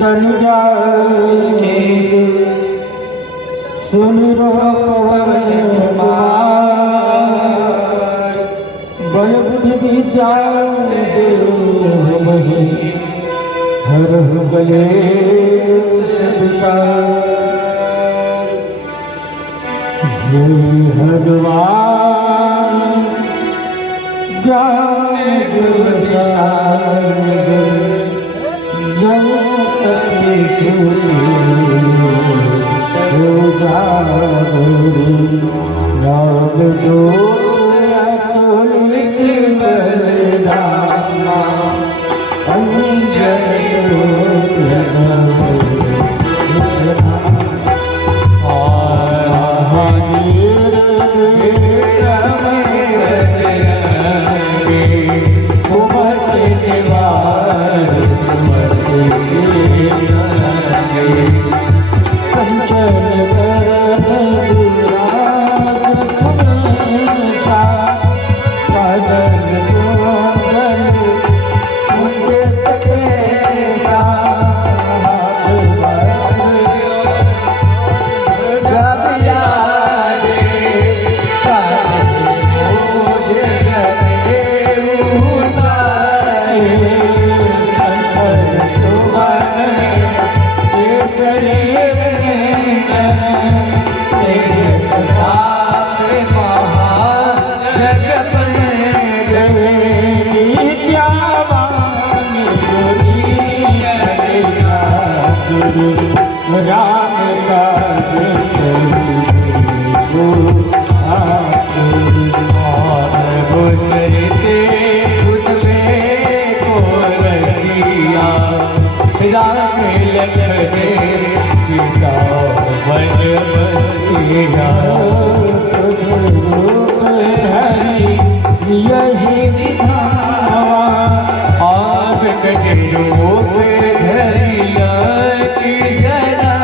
तन जाके सुन रो पवन बल बुद्धि विद्या हर गले हे भगवान ज्ञान सीता वन बसिया यही दिखावा आग कटरूप धरिया की जरा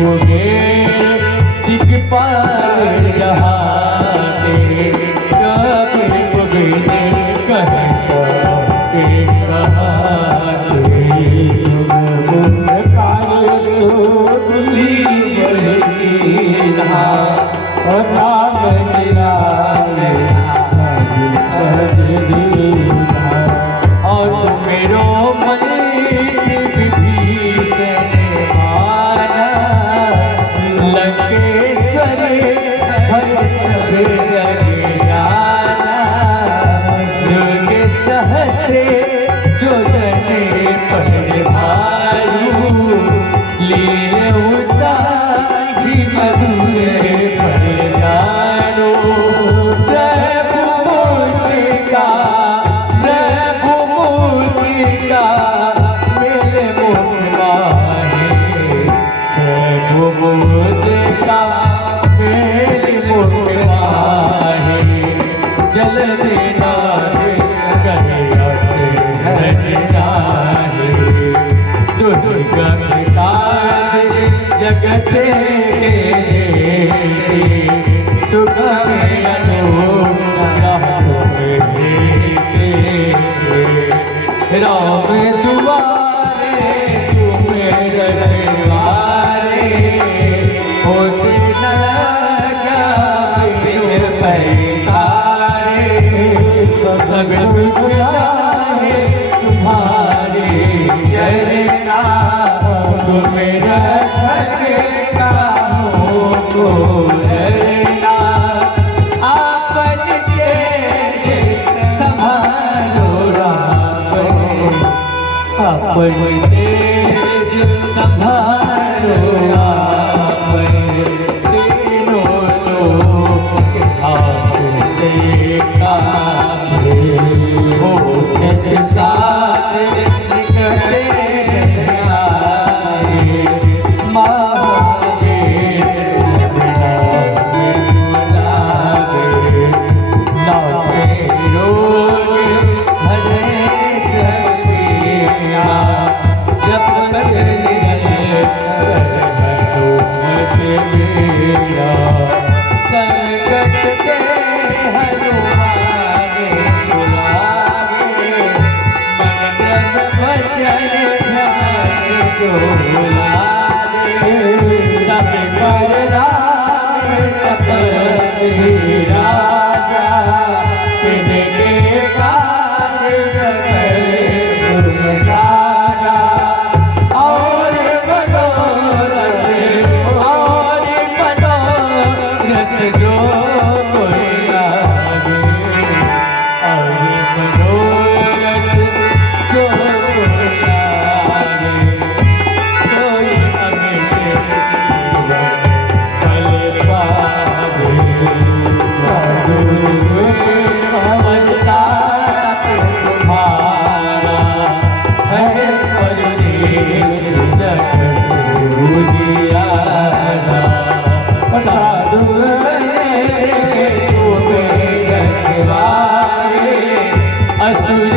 असुर दिखपाल जहाते कभी कुबेरे कहे सबके कहाते तुम काले नाम गिराए और मेरो मन जो जने पहले भारू लीले उतारी मधुरे पहले जानो प्रभु मूर्तिका मेरे मुखवाहे प्रभु मूर्तिका मेरे मुखवाहे जल देना काज जगत सुख राम दुआरे तुम्हें मेरा सकेगा को डरना आपन के संभालो आपन तेज संभालो आपन तीनों लोग हाथ से काहे हो के साथ निकले आए मांगे झगड़ा में सुनावे ना से रोग भरे सकिया जब तक मेरा संकट के हनुमान चुलावे मन वचन ध्यान जो लावे सब पर राम तपस्वी राजा तिनके काज सकल गुण सारा और मनोरथ जो कोई लागे और मनोरथ जो कोई लागे सोई अमित जीवन फल पावे चालू अवतार तुम्हारा है पर जगत उजियारा साधु असुर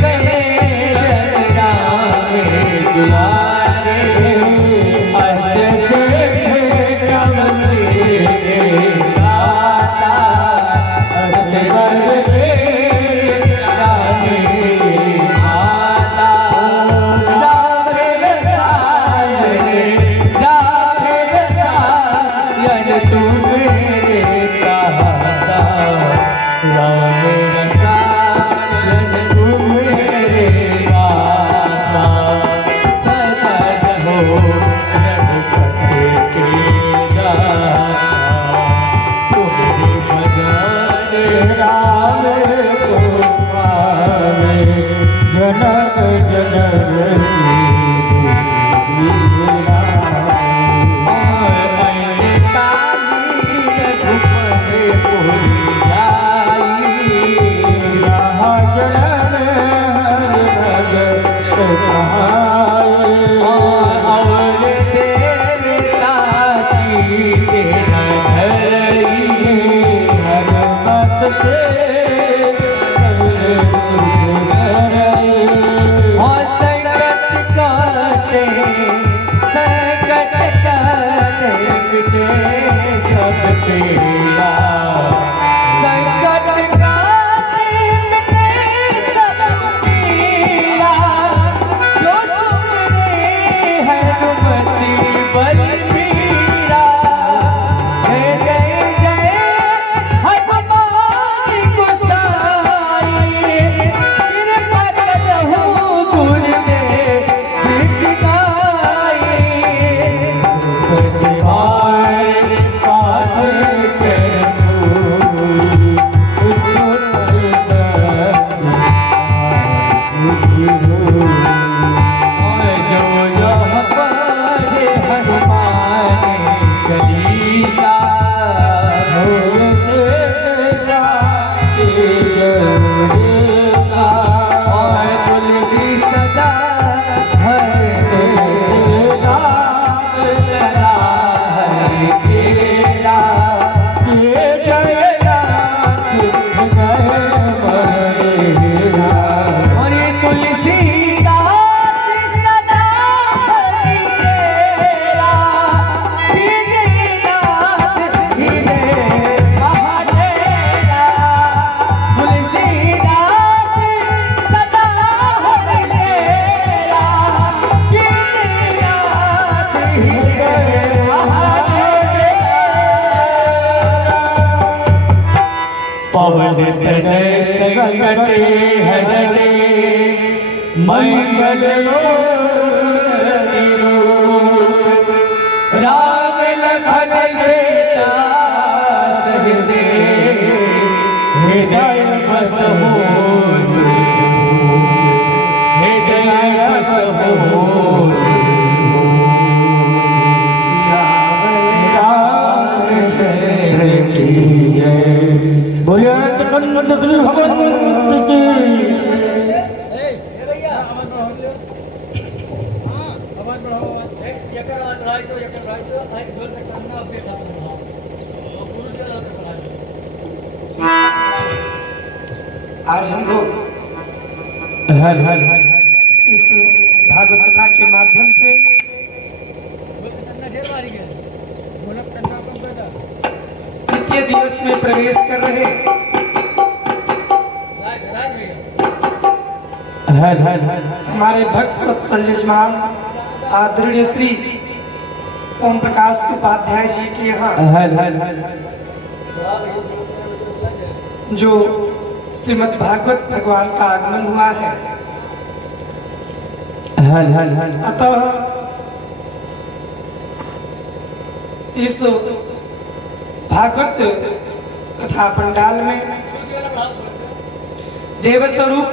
गए रामे दुलारे अष्ट से गाता असवर जाने माता राम रसायन तुम मेरे कासा राम रसायन तुम मेरे कासा सदा रहो रघुपति के दासा तुम्हारे भजन राम को पावे जनक जननी पवन तनय संकटे हरणे मंगल श्रीमंत श्री भगवंत की आज हम लोग इस भागवत कथा के माध्यम से तृतीय दिवस में प्रवेश कर रहे हमारे भक्त वत्सल जजमान आदरणीय श्री ओम प्रकाश उपाध्याय जी के यहाँ जो श्रीमद् भागवत भगवान का आगमन हुआ है। अतः इस भागवत कथा पंडाल में देव स्वरूप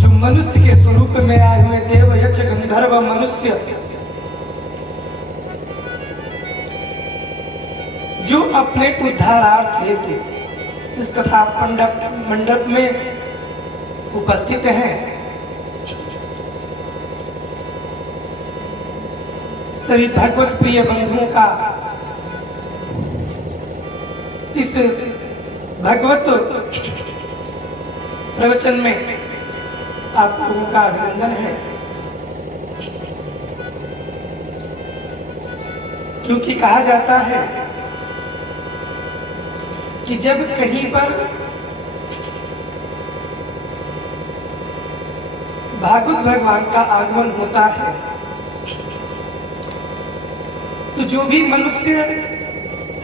जो मनुष्य के स्वरूप में आए हुए देव यक्ष गंधर्व मनुष्य जो अपने उद्धारार्थ हेतु इस कथा मंडप में उपस्थित हैं, सभी भगवत प्रिय बंधुओं का इस भगवत प्रवचन में आप लोगों का अभिनंदन है। क्योंकि कहा जाता है कि जब कहीं पर भागवत भगवान का आगमन होता है तो जो भी मनुष्य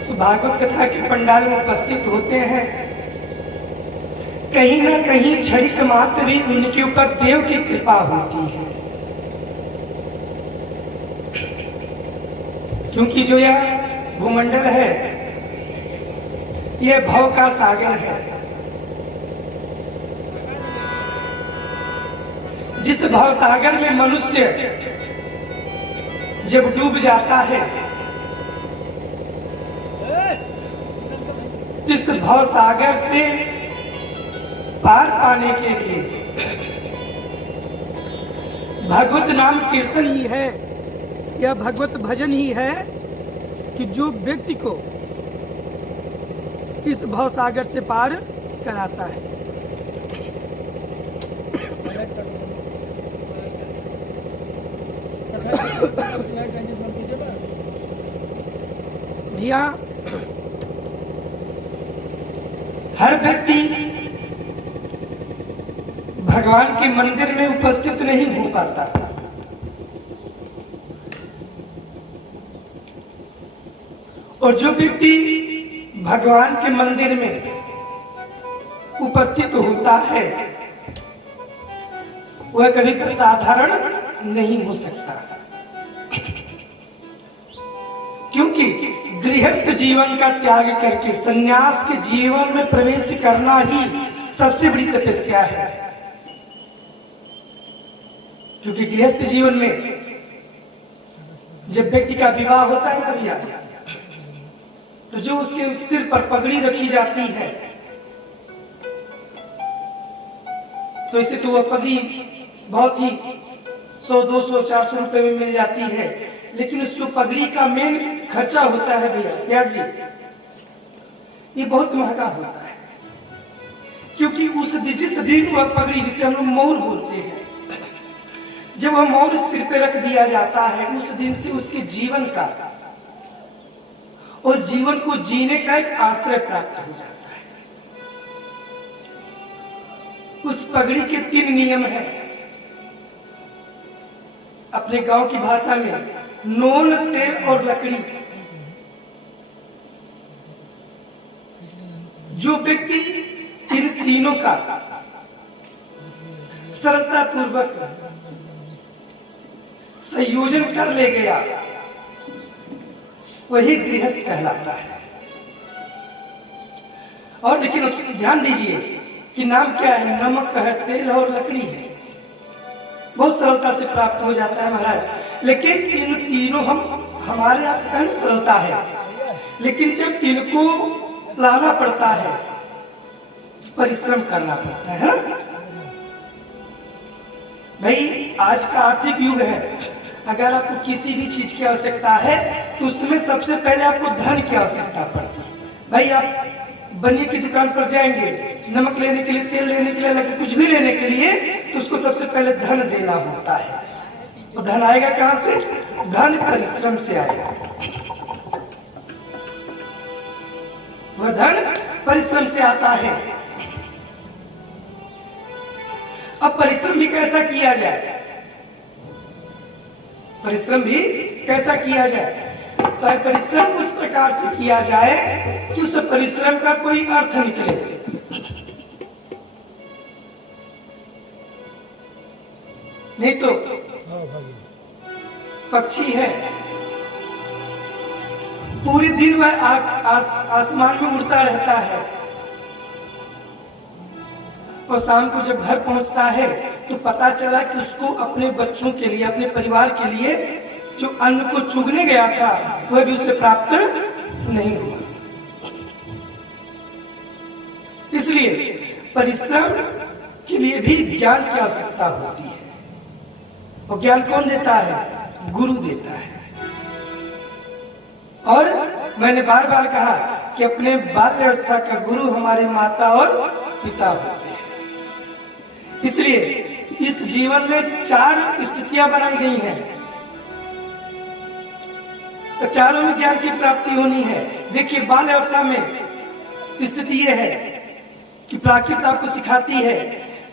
उस भागवत कथा के पंडाल में उपस्थित होते हैं कहीं ना कहीं क्षणिक मात्र भी उनके ऊपर देव की कृपा होती है। क्योंकि जो यह भूमंडल है यह भव का सागर है। जिस भव सागर में मनुष्य जब डूब जाता है जिस भव सागर से पार पाने के लिए भगवत नाम कीर्तन ही है या भगवत भजन ही है कि जो व्यक्ति को इस भव सागर से पार कराता है। भैया हर व्यक्ति भगवान के मंदिर में उपस्थित नहीं हो पाता। और जो व्यक्ति भगवान के मंदिर में उपस्थित होता है वह कभी साधारण नहीं हो सकता। क्योंकि गृहस्थ जीवन का त्याग करके सन्यास के जीवन में प्रवेश करना ही सबसे बड़ी तपस्या है। क्योंकि गृहस्थ जीवन में जब व्यक्ति का विवाह होता है ना भैया तो जो उसके सिर पर पगड़ी रखी जाती है तो इसे तो वह पगड़ी बहुत ही 100, 200, 400 रुपए में मिल जाती है। लेकिन उस जो पगड़ी का मेन खर्चा होता है भैया व्यास जी ये बहुत महंगा होता है। क्योंकि जिस दिन वह पगड़ी जिसे हम लोग मोर बोलते हैं जब वह मोर सिर पे रख दिया जाता है उस दिन से उसके जीवन का उस जीवन को जीने का एक आश्रय प्राप्त हो जाता है। उस पगड़ी के 3 नियम हैं। अपने गांव की भाषा में नोन, तेल और लकड़ी। जो व्यक्ति इन तीनों का सरलता पूर्वक संयोजन कर ले गया वही गृहस्थ कहलाता है। और लेकिन ध्यान दीजिए कि नाम क्या है, नमक है, तेल और लकड़ी है, बहुत सरलता से प्राप्त हो जाता है महाराज। लेकिन इन तीनों हमारे यहाँ सरलता है लेकिन जब इनको लाना पड़ता है, परिश्रम करना पड़ता है ना भाई। आज का आर्थिक युग है, अगर आपको किसी भी चीज की आवश्यकता है तो उसमें सबसे पहले आपको धन की आवश्यकता पड़ती है। भाई आप बनिए की दुकान पर जाएंगे, नमक लेने के लिए, तेल लेने के लिए, कुछ भी लेने के लिए, तो उसको सबसे पहले धन देना होता है। तो धन आएगा कहां से? धन परिश्रम से आएगा। वह धन परिश्रम से आता है। अब परिश्रम भी कैसा किया जाए? परिश्रम भी कैसा किया जाए? परिश्रम उस प्रकार से किया जाए कि उस परिश्रम का कोई अर्थ निकले। नहीं तो पक्षी है, पूरे दिन वह आसमान में उड़ता रहता है और शाम को जब घर पहुंचता है तो पता चला कि उसको अपने बच्चों के लिए, अपने परिवार के लिए जो अन्न को चुगने गया था वह भी उसे प्राप्त नहीं हुआ। इसलिए परिश्रम के लिए भी ज्ञान की आवश्यकता होती है। और ज्ञान कौन देता है? गुरु देता है। और मैंने बार बार कहा कि अपने बाल्य अवस्था का गुरु हमारे माता और पिता होते हैं। इसलिए इस जीवन में 4 स्थितियां बनाई गई हैं, तो चारों में ज्ञान की प्राप्ति होनी है। देखिए, बाल्य अवस्था में स्थिति यह है कि प्राकृत आपको सिखाती है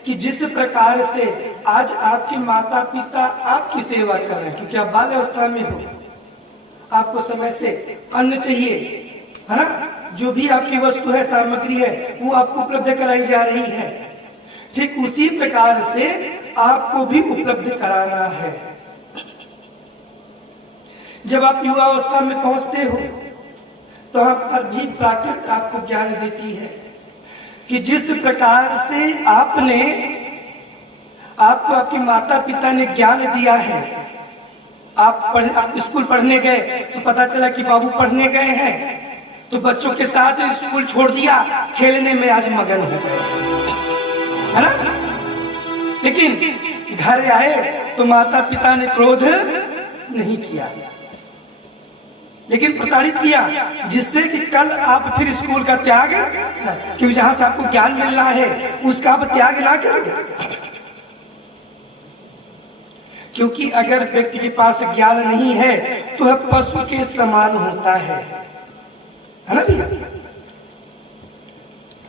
कि जिस प्रकार से आज आपके माता पिता आपकी सेवा कर रहे हैं, क्योंकि आप बाल्य अवस्था में हो, आपको समय से अन्न चाहिए, है ना, जो भी आपकी वस्तु है, सामग्री है, वो आपको उपलब्ध कराई जा रही है। ठीक उसी प्रकार से आपको भी उपलब्ध कराना है। जब आप युवा अवस्था में पहुंचते हो तो आप पर भी प्राकृत आपको ज्ञान देती है कि जिस प्रकार से आपको आपके माता पिता ने ज्ञान दिया है। आप स्कूल पढ़ने गए तो पता चला कि बाबू पढ़ने गए हैं, तो बच्चों के साथ स्कूल छोड़ दिया, खेलने में आज मगन हो गए, है ना। लेकिन घर आए तो माता पिता ने क्रोध नहीं किया, लेकिन प्रताड़ित किया, जिससे कि कल आप फिर स्कूल का त्याग, क्योंकि जहां से आपको ज्ञान मिल रहा है उसका आप त्याग ना करो। क्योंकि अगर व्यक्ति के पास ज्ञान नहीं है तो वह पशु के समान होता है ना भैया।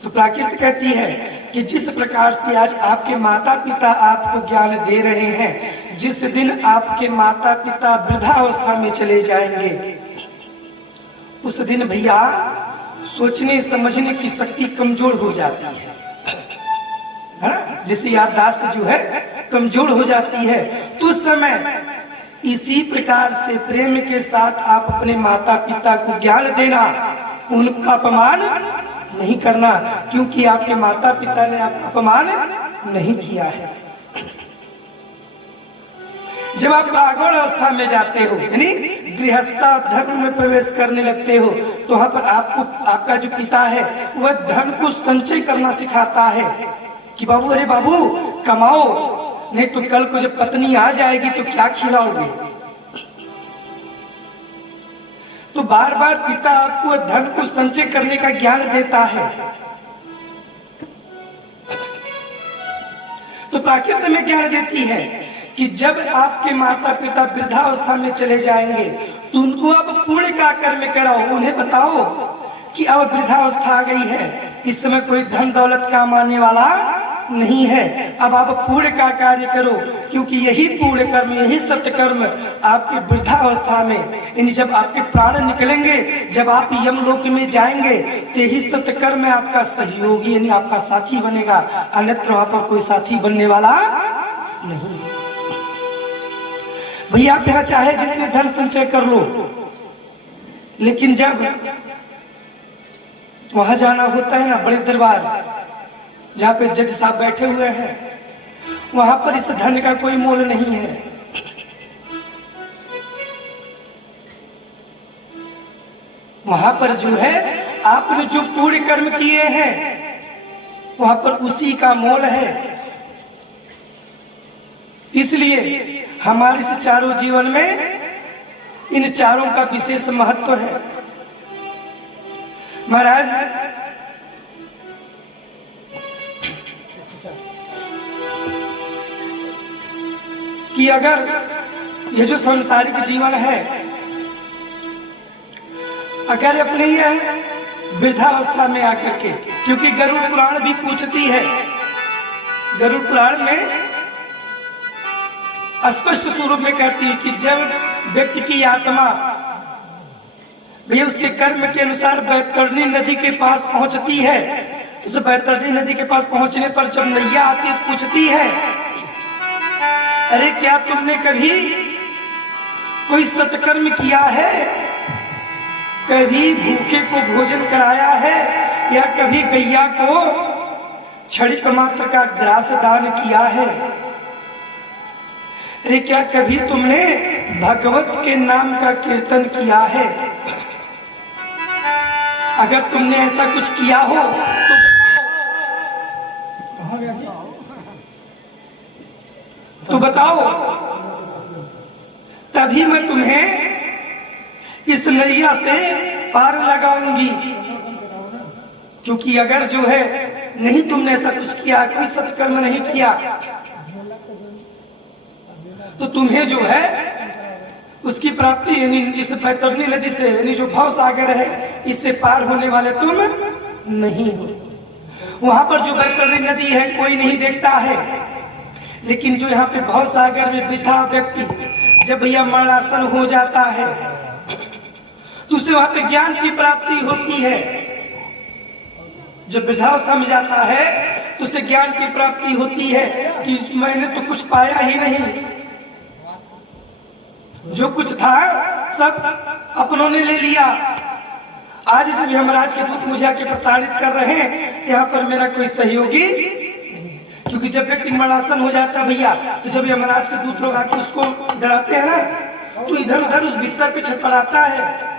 तो प्राकृत कहती है कि जिस प्रकार से आज आपके माता पिता आपको ज्ञान दे रहे हैं, जिस दिन आपके माता पिता वृद्धावस्था में चले जाएंगे उस दिन भैया सोचने समझने की शक्ति कमजोर हो जाती है ना, जिसे याददाश्त जो है कमजोर हो जाती है। तो उस समय इसी प्रकार से प्रेम के साथ आप अपने माता पिता को ज्ञान देना, उनका अपमान नहीं करना, क्योंकि आपके माता पिता ने आपका अपमान नहीं किया है। जब आप प्रागौड़ अवस्था में जाते हो, यानी गृहस्था धर्म में प्रवेश करने लगते हो, तो वहां पर आपका जो पिता है वह धन को संचय करना सिखाता है कि बाबू, अरे बाबू कमाओ, नहीं तो कल को जब पत्नी आ जाएगी तो क्या खिलाओगे। तो बार बार पिता आपको धन को संचय करने का ज्ञान देता है। तो प्राकृत में ज्ञान देती है कि जब आपके माता पिता वृद्धावस्था में चले जाएंगे तो उनको अब पुण्य का कर्म कराओ, उन्हें बताओ कि अब वृद्धावस्था आ गई है, इस समय कोई धन दौलत काम आने वाला नहीं है, अब आप पुण्य का कार्य करो, क्योंकि यही पुण्य कर्म, यही सत्य कर्म आपके वृद्धावस्था में, यानी जब आपके प्राण निकलेंगे, जब आप यमलोक में जाएंगे, तो यही सत्य कर्म आपका सहयोगी, यानी आपका साथी बनेगा, अन्यत्र वहां पर कोई साथी बनने वाला नहीं। भैया आप यहाँ चाहे जितने धन संचय कर लो, लेकिन जब वहां जाना होता है ना, बड़े दरबार जहाँ पे जज साहब बैठे हुए हैं, वहां पर इस धन का कोई मोल नहीं है। वहां पर जो है आपने जो पूरे कर्म किए हैं वहां पर उसी का मोल है। इसलिए हमारे इस चारों जीवन में इन चारों का विशेष महत्व है। महाराज कि अगर ये जो सांसारिक जीवन है, अगर अपने यह वृद्धावस्था में आकर के, क्योंकि गरुड़ पुराण भी पूछती है, गरुड़ पुराण में स्पष्ट स्वरूप में कहती है कि जब व्यक्ति की आत्मा भैया उसके कर्म के अनुसार बैतरणी नदी के पास पहुंचती है, तो उस बैतरणी नदी के पास पहुंचने पर जब नैया आती है पूछती है, अरे क्या तुमने कभी कोई सत्कर्म किया है, कभी भूखे को भोजन कराया है, या कभी गैया को क्षणिक मात्र का ग्रास दान किया है, अरे क्या कभी तुमने भगवत के नाम का कीर्तन किया है? अगर तुमने ऐसा कुछ किया हो तो बताओ, तभी मैं तुम्हें इस नैया से पार लगाऊंगी। क्योंकि अगर जो है नहीं तुमने ऐसा कुछ किया, कोई सत्कर्म नहीं किया, तो तुम्हें जो है उसकी प्राप्ति यानी इस बैतरणी नदी से, यानी जो भव सागर है, इससे पार होने वाले तुम नहीं हो। वहां पर जो बैतरणी नदी है कोई नहीं देखता है, लेकिन जो यहाँ पे भव सागर में वृद्धा व्यक्ति जब भैया मरणासन हो जाता है तो उसे वहां पे ज्ञान की प्राप्ति होती है। जब वृद्धावस्था में जाता है तो उसे ज्ञान की प्राप्ति होती है कि मैंने तो कुछ पाया ही नहीं, जो कुछ था सब अपनों ने ले लिया। आज जब यमराज के दूत मुझे आके प्रताड़ित कर रहे हैं, यहाँ पर मेरा कोई सहयोगी नहीं। क्योंकि जब व्यक्ति मरणासन हो जाता है भैया, तो जब यमराज के दूत लोग आके उसको डराते हैं ना, तो इधर उधर उस बिस्तर पे छटपटाता है।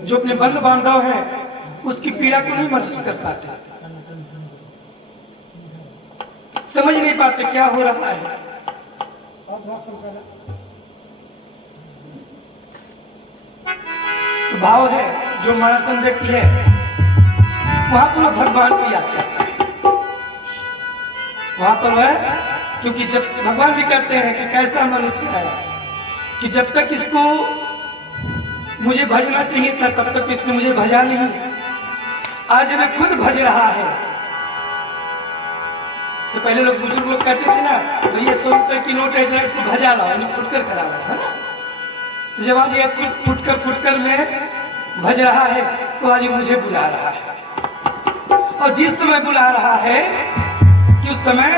जो अपने बंद बांधव हैं उसकी पीड़ा को नहीं महसूस कर पाते, समझ नहीं पाते क्या हो रहा है। तो भाव है जो मरणासन व्यक्ति है वहां पर भगवान को याद करता है। वहां पर वह, क्योंकि जब भगवान भी कहते हैं कि कैसा मनुष्य है कि जब तक इसको मुझे भजना चाहिए था तब तक इसने मुझे भजा नहीं, आज मैं खुद भज रहा है। से पहले लोग बुजुर्ग लोग कहते थे ना, भैया 100 रुपए की नोट है, जरा इसको भजा लाओ, यानी फुटकर करा लो, है ना। जब आज ये खुद फुटकर में भज रहा है, तो आज मुझे बुला रहा है। और जिस समय बुला रहा है कि उस समय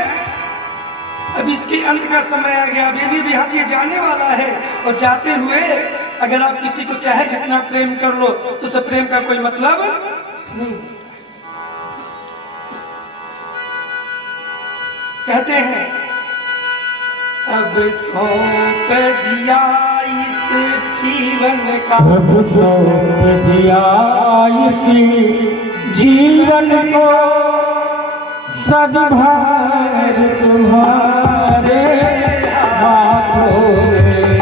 अब इसके अंत का समय आ गया, अभी भी यहाँ से जाने वाला है। और जाते हुए अगर आप किसी को चाहे जितना प्रेम कर लो तो उस प्रेम का कोई मतलब नहीं। कहते हैं अब सौंप दिया इस जीवन का, अब सौंप दिया इस जीवन को, सब भार तुम्हारे हाथों में।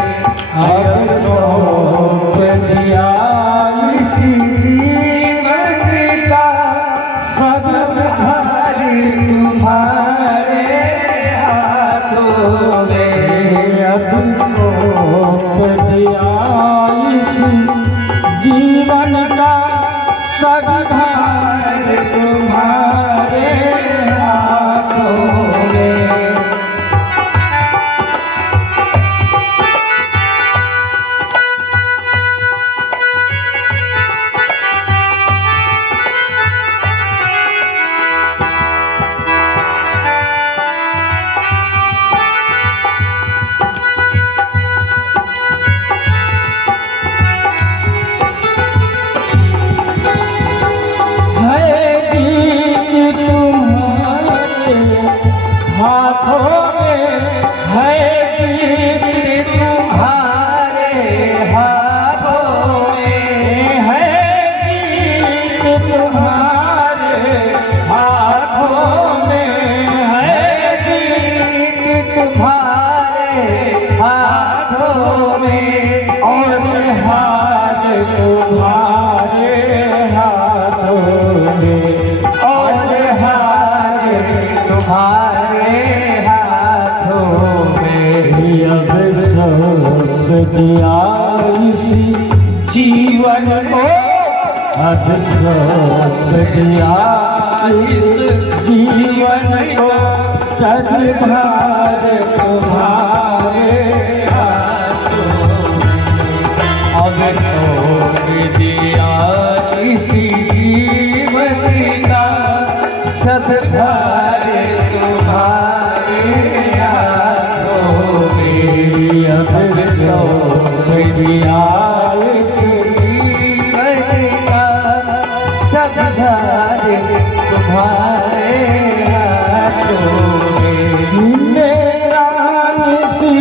अब सौंप दिया इस जीवन का, सब भार तुम्हारे हाथों में। अब सौंप दिया इस जीवन का, सब भार तुम्हारे हाथों में। दिया इसी जीवन को, आज सौंप दिया इस जीवन को, तदभार तुम्हारे हाथों। अब सौंप दिया इसी जीवन का, सब भार तुम्हारे हाथों में। अब सौंप दिया इस जीवन का, सब भार तुम्हारे हाथों में। मेरा निश्चय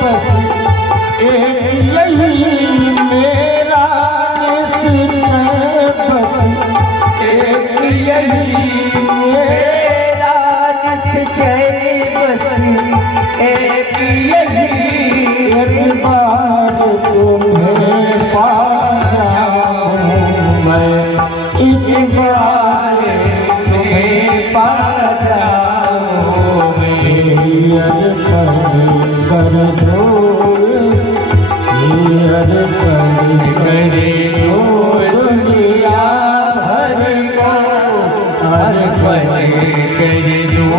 बस एक यही, मेरा निश्चय बस एक यही, मेरा निश्चय बस एक यही, एक बार तुम्हें पा जाऊं मैं, एक बार तुम्हें पा जाऊं मैं। कर दो, कर दो दुनिया भर को, हर पल कर दो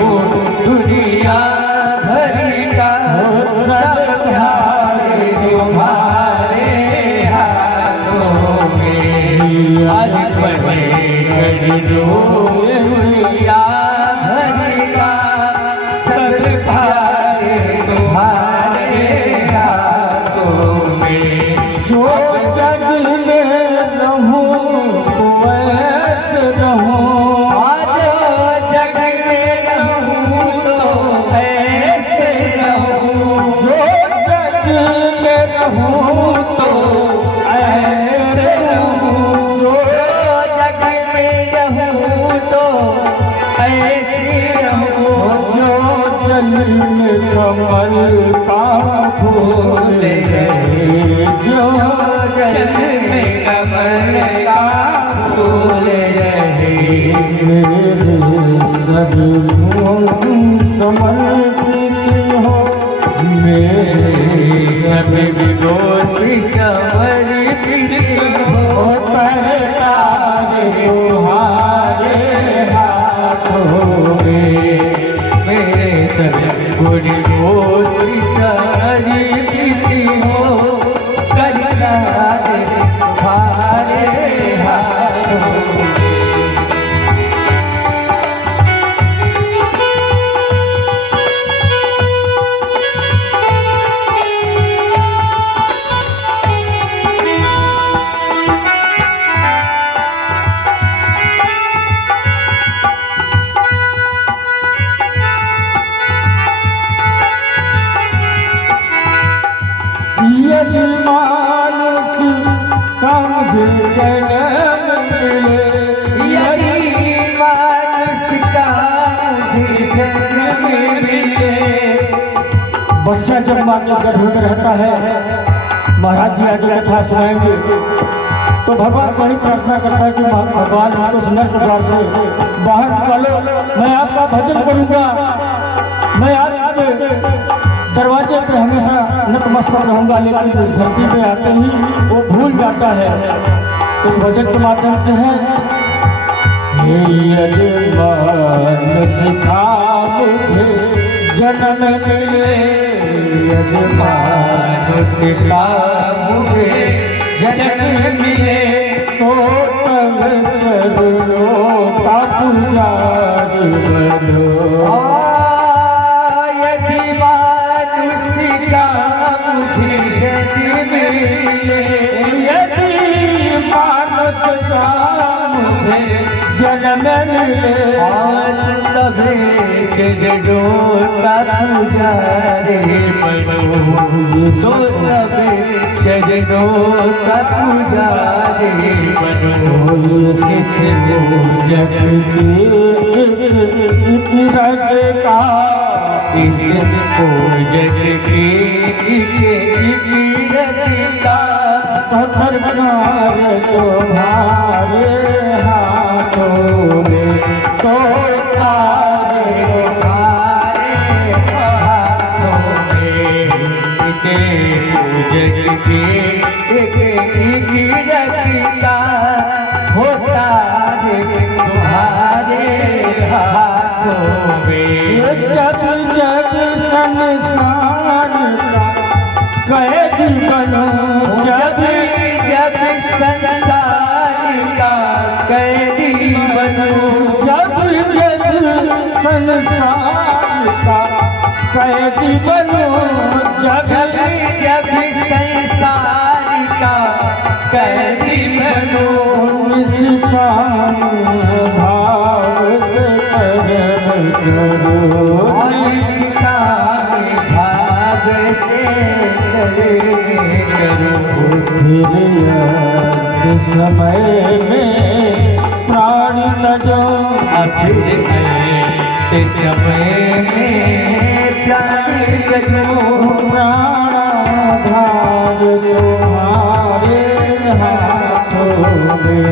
दुनिया भर का, सब प्यार तुम्हारे हाथों में। हर पल कर दो दुनिया भर का, सब प्यार तुम्हारे हाथों में। जो जग में रहूं तो वैसे रहूं, आज जग में रहूं तो ऐसे रहूं। जो जग में रहूं तो ऐसे रहूं, जो जग में रहूं तो ऐसे रहूं। जो जल में कमल का फूल रहे, जो जल में कमल का फूल रहे। मेरे सदगुण समर्पित हो, मेरे सब दोष समर्पित हो, पैताज तुम्हारे हाथों में। मेरे सब गुण दोष समर्पित हो, सरकार तुम्हारे हाथों में। यदि मानुष का मुझे जन्म मिले, यदि मानुष का मुझे जन्म मिले। बच्चा जब माँ के गर्भ में रहता है, महाराज जी आगे कथा सुनाएंगे तो भगवान से ही प्रार्थना करता है कि भगवान हमको इस नरक द्वार से बाहर निकालो, मैं आपका भजन करूंगा, मैं आपके दरवाजे पे हमेशा नतमस्तक रहूंगा। लेकिन उस धरती पे आते ही वो भूल जाता है। इस भजन के माध्यम से है, हे यजमान सिखा मुझे जन्म मिले, मानुष का मुझे जन्म मिले। तो तब करो का पुजारी बनो। यदि मानुष का मुझे जन्म मिले, यदि मानस का मुझे जन्म मिले, तबे चढ़ो का पुजारी बनो। तो तबे चढ़ो का पुजारी बनो। किस जग की रग का, इस पूजन के का पत्थर तुम्हारे हाथों में, तो तारे हाथों में। इस ऐसे पूजन के कीर्तिता होता रे तुम्हारे हाथों में। जब जब संसार का कैदी बनो, जब जब संसार का कैदी बनो, जब जब संसार का कैदी बनो, जब जब संसार का कैदी बनो, निष्काम भाव से कर्म करो, निष्काम भाव से करो। फिर अंत समय में प्राण तजो, फिर अंत समय में प्राण तजो, प्राणाधार तुम्हारे हाथों में,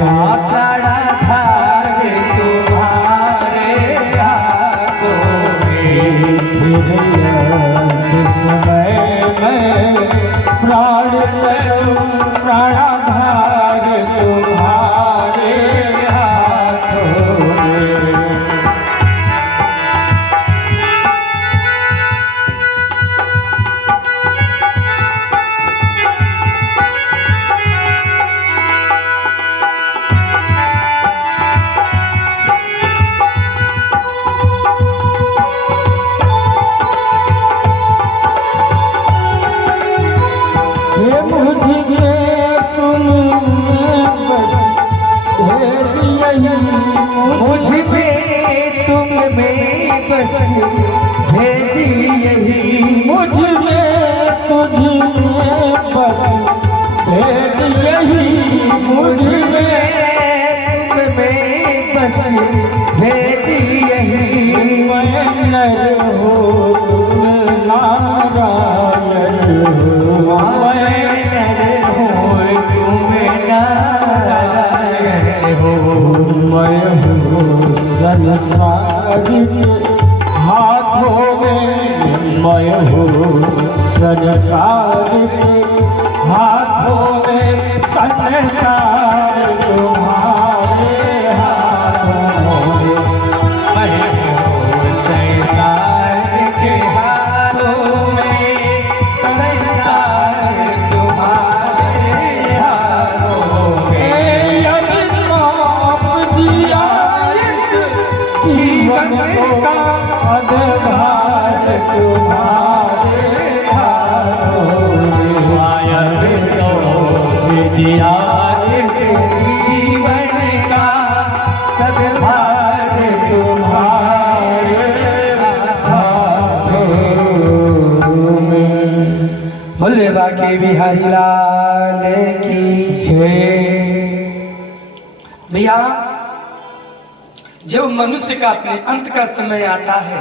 प्राणाधार तुम्हारे हाथों में। समय में प्राण तजो, प्राणाधार तुम्हारे हाथों में। मुझ पे तुम में बस भेद यही, मुझ में तुझ में बस भेद यही, मुझ में तुम में बस भेद यही। मैं नर हो तुम नारायण हो, मैं नर हो तुम नारायण हो। मैं हूँ संसार के हाथों में, मैं हूँ संसार के हाथों में, संसार तुम्हारे हाथों में। मैं हूँ संसार के हाथों में, संसार तुम्हारे हाथों में। अभी सौंप दिया इस जीवन का आधार तुम्हारे हाथों में। माया सौंप दिया इस जीवन का सद्भार तुम्हारे हाथों में। भोले बाके बिहारी लाल की जय। भैया, जब मनुष्य का अपने अंत का समय आता है